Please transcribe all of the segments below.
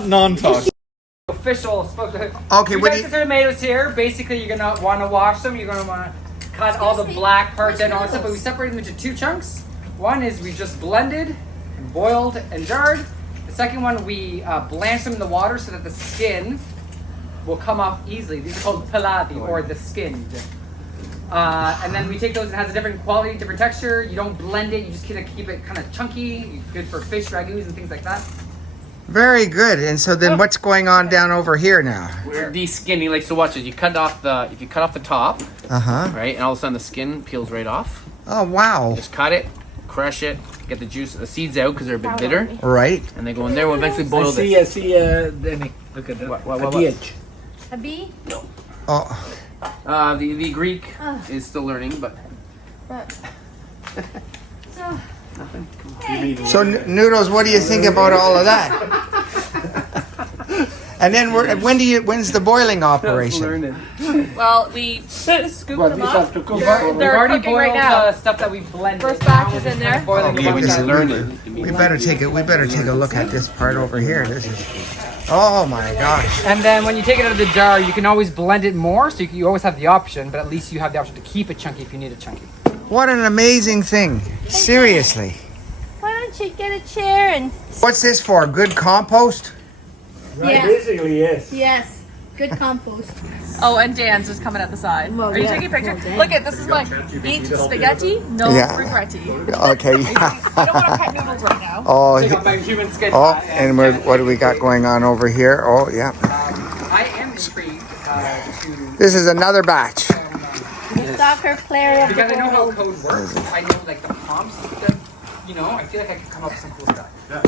not non-toxic. Official spoke to Okay, what do you... tomatoes here, basically you're going to want to wash them. You're going to want to cut all the black parts and all that stuff. But we separate them into two chunks. One is we just blended, and boiled, and jarred. The second one, we blanched them in the water so that the skin will come off easily. These are called pelati, or the skinned. And then we take those, and it has a different quality, different texture. You don't blend it, you just kind of keep it kind of chunky. Good for fish ragouts and things like that. Very good. And so then what's going on down over here now? We're de-skinning, like, so watch it. You cut off if you cut off the top, right, and all of a sudden the skin peels right off. Oh, wow. Just cut it, crush it, get the juice, the seeds out because they're a bit bitter. Right. And they go in there. We'll eventually boil this. I see, Danny. Look at that. What? A bee? No. Oh. The Greek is still learning, but... Nothing. So, Noodles, what do you think about all of that? And then when's the boiling operation? Well, we scoop them up. They're already cooking boiled right now. stuff that we blended. First batch is in there. We better take a look at this part over here. This is, oh my gosh. And then when you take it out of the jar, you can always blend it more, so you always have the option, but at least you have the option to keep it chunky if you need it chunky. What an amazing thing. Seriously. Why don't you get a chair and... What's this for? Good compost? Right, Yeah. basically, yes. Yes, good compost. Oh, and Dan's just coming at the side. Well, Are you yeah. taking a picture? Well, Dan. Look at this is my eat spaghetti, no regretti. Okay. I don't want to cut noodles right now. Oh, Take off my human skin. and what do we got going on over here? Oh, yeah. I am intrigued to... This is another batch. Stop her Claire. Because I know how code works. I know like the prompts that, I feel like I can come up with some cool stuff. Yeah.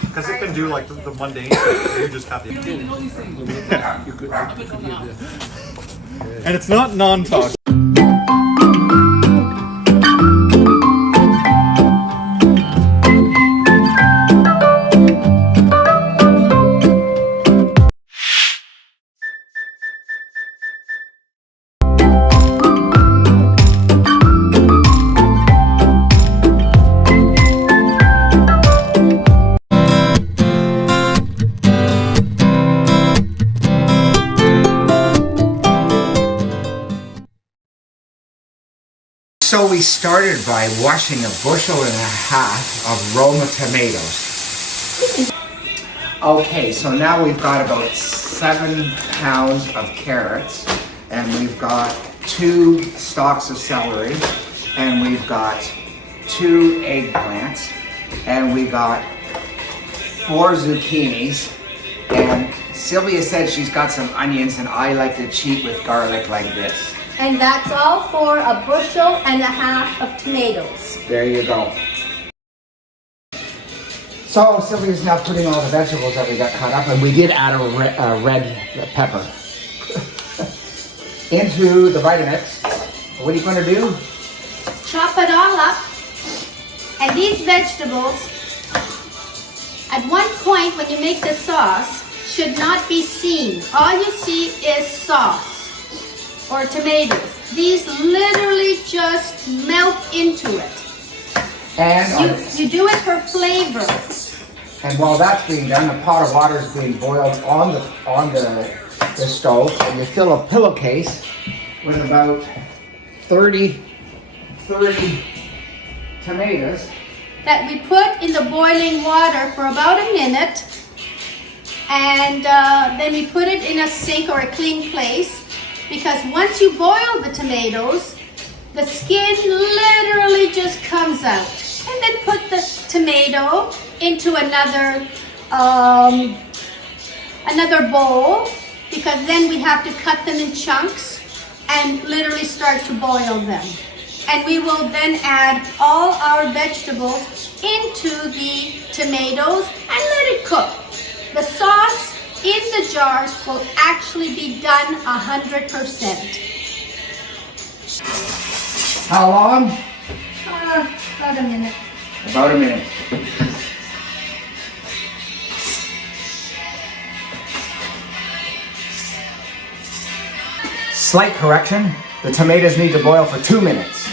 Because it can do like the mundane stuff. You just have to. And it's not non-toxic. So we started by washing 1.5 bushels of Roma tomatoes. Okay, so now we've got about 7 pounds of carrots, and we've got 2 stalks of celery, and we've got 2 eggplants, and we got 4 zucchinis, and Sylvia said she's got some onions, and I like to cheat with garlic like this. And that's all for 1.5 bushels of tomatoes. There you go. So Sylvia's now putting all the vegetables that we got cut up, and we did add a red pepper into the Vitamix. What are you going to do? Chop it all up. And these vegetables, at one point when you make the sauce, should not be seen. All you see is sauce or tomatoes. These literally just melt into it. And you do it for flavor. And while that's being done, the pot of water is being boiled on the stove, and you fill a pillowcase with about 30 tomatoes That we put in the boiling water for about a minute, and then we put it in a sink or a clean place, because once you boil the tomatoes, the skin literally just comes out. And then put the tomato into another bowl, because then we have to cut them in chunks and literally start to boil them. And we will then add all our vegetables into the tomatoes and let it cook. The sauce in the jars will actually be done 100%. How long? About a minute. About a minute. Slight correction, the tomatoes need to boil for 2 minutes.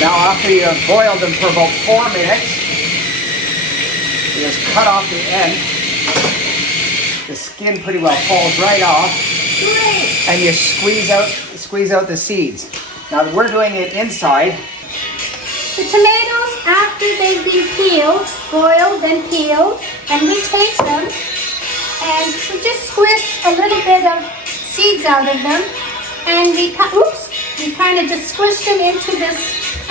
Now after you've boiled them for about 4 minutes, you just cut off the end the skin pretty well falls right off. Great. And you squeeze out the seeds. Now we're doing it inside. The tomatoes, after they've been peeled, boiled and peeled, and we take them and we just squish a little bit of seeds out of them, and we kind of just squish them into this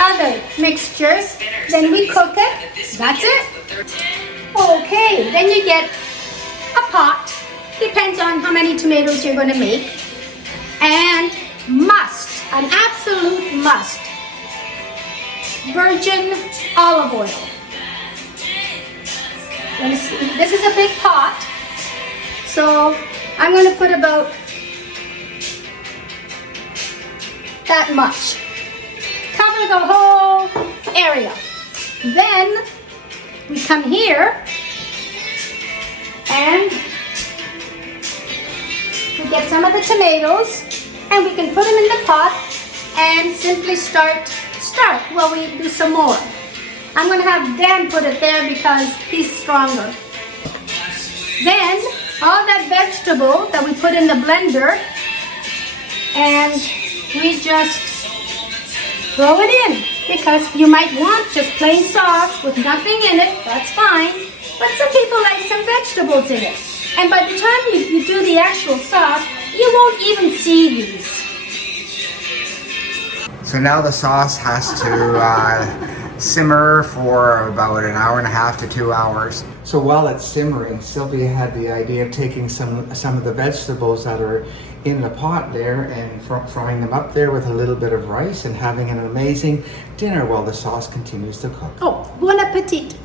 other mixture. Then we cook it. That's it. Okay, then you get a pot. Depends on how many tomatoes you're going to make. And an absolute must, virgin olive oil. Let me see. This is a big pot, so I'm going to put about that much. Cover the whole area. Then we come here and we get some of the tomatoes and we can put them in the pot and simply start. Well, we do some more. I'm going to have Dan put it there because he's stronger. Then all that vegetable that we put in the blender, and we just throw it in, because you might want just plain sauce with nothing in it. That's fine, but some people like some vegetables in it, and by the time you do the actual sauce, you won't even see these. So now the sauce has to simmer for about an hour and a half to 2 hours. So while it's simmering, Sylvia had the idea of taking some of the vegetables that are in the pot there and throwing them up there with a little bit of rice and having an amazing dinner while the sauce continues to cook. Oh, bon appetit!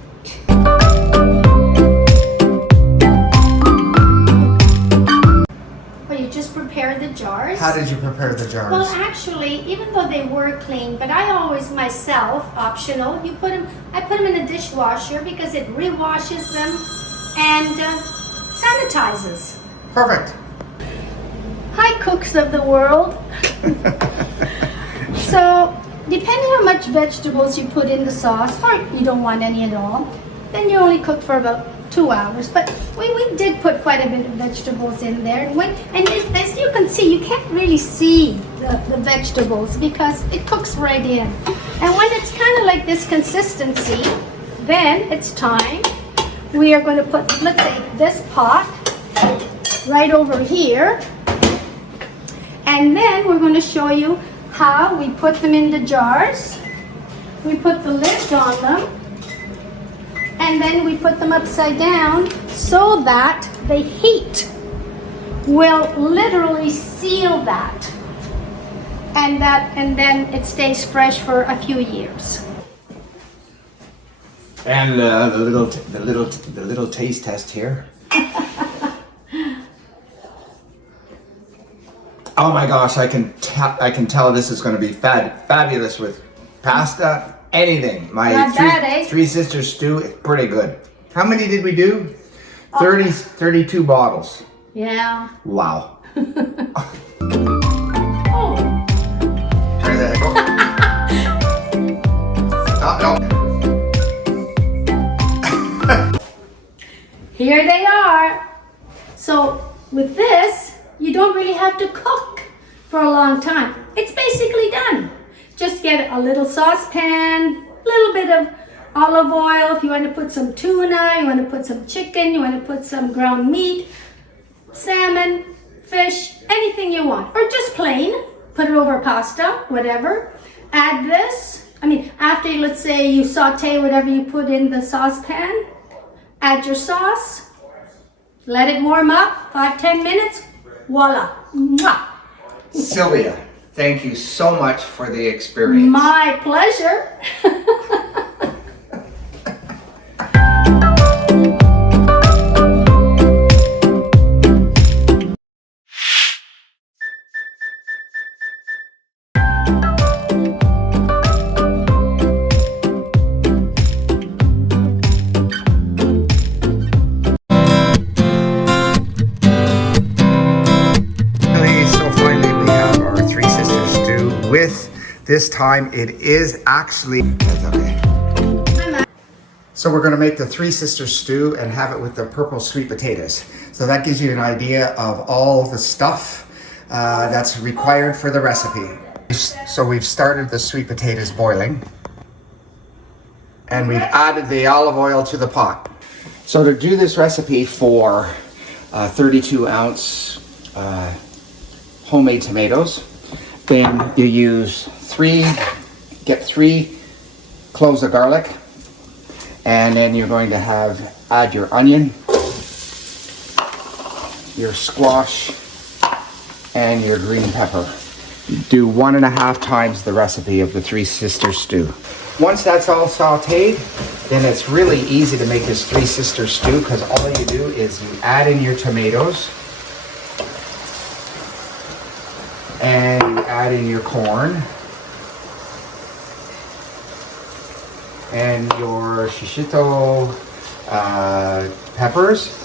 Well, you just prepare the jars. How did you prepare the jars? Well, actually, even though they were clean, but I always myself, optional, I put them in the dishwasher because it re-washes them and sanitizes. Perfect. Hi, cooks of the world. So, depending how much vegetables you put in the sauce, or you don't want any at all, then you only cook for about 2 hours. But we did put quite a bit of vegetables in there. And as you can see, you can't really see the vegetables because it cooks right in. And when it's kind of like this consistency, then it's time. We are going to put, let's say, this pot right over here. And then we're going to show you how we put them in the jars. We put the lids on them. And then we put them upside down so that the heat will literally seal that. And then it stays fresh for a few years. And the little taste test here. Oh my gosh, I can tell this is going to be fabulous with pasta, anything. My Not bad, eh? three sisters stew is pretty good. How many did we do? 32 bottles. Yeah. Wow. Oh. Try that. No. Here they are. So with this, you don't really have to cook for a long time. It's basically done. Just get a little saucepan, a little bit of olive oil. If you want to put some tuna, you want to put some chicken, you want to put some ground meat, salmon, fish, anything you want. Or just plain, put it over pasta, whatever. Add this. After, let's say you saute whatever you put in the saucepan, add your sauce, let it warm up, 5-10 minutes, voila. Mwah. Sylvia, thank you so much for the experience. My pleasure. With this time, it is actually, that's okay. So we're going to make the Three Sisters stew and have it with the purple sweet potatoes. So that gives you an idea of all the stuff that's required for the recipe. So we've started the sweet potatoes boiling. And we've added the olive oil to the pot. So to do this recipe for 32 ounce homemade tomatoes, then you use get 3 cloves of garlic, and then you're going to add your onion, your squash, and your green pepper. Do 1.5 times the recipe of the Three Sisters stew. Once that's all sauteed, then it's really easy to make this Three Sisters stew, because all you do is you add in your tomatoes, and you add in your corn, and your shishito peppers,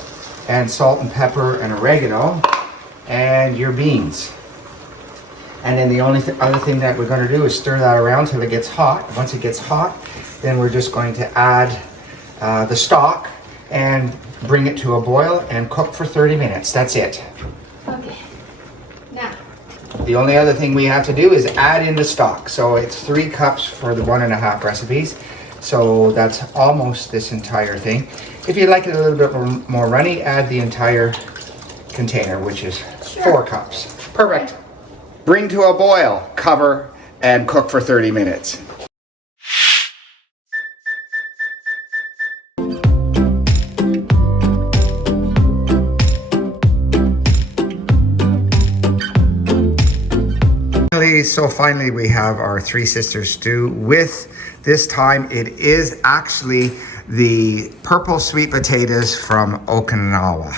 and salt and pepper and oregano, and your beans. And then the only other thing that we're going to do is stir that around till it gets hot. Once it gets hot, then we're just going to add the stock and bring it to a boil and cook for 30 minutes. That's it. Okay. Now. The only other thing we have to do is add in the stock. So it's 3 cups for the 1.5 recipes. So that's almost this entire thing. If you'd like it a little bit more runny, add the entire container, which is 4 cups. Perfect. Bring to a boil, cover, and cook for 30 minutes. So finally we have our Three Sisters stew with, this time it is actually the purple sweet potatoes from Okinawa.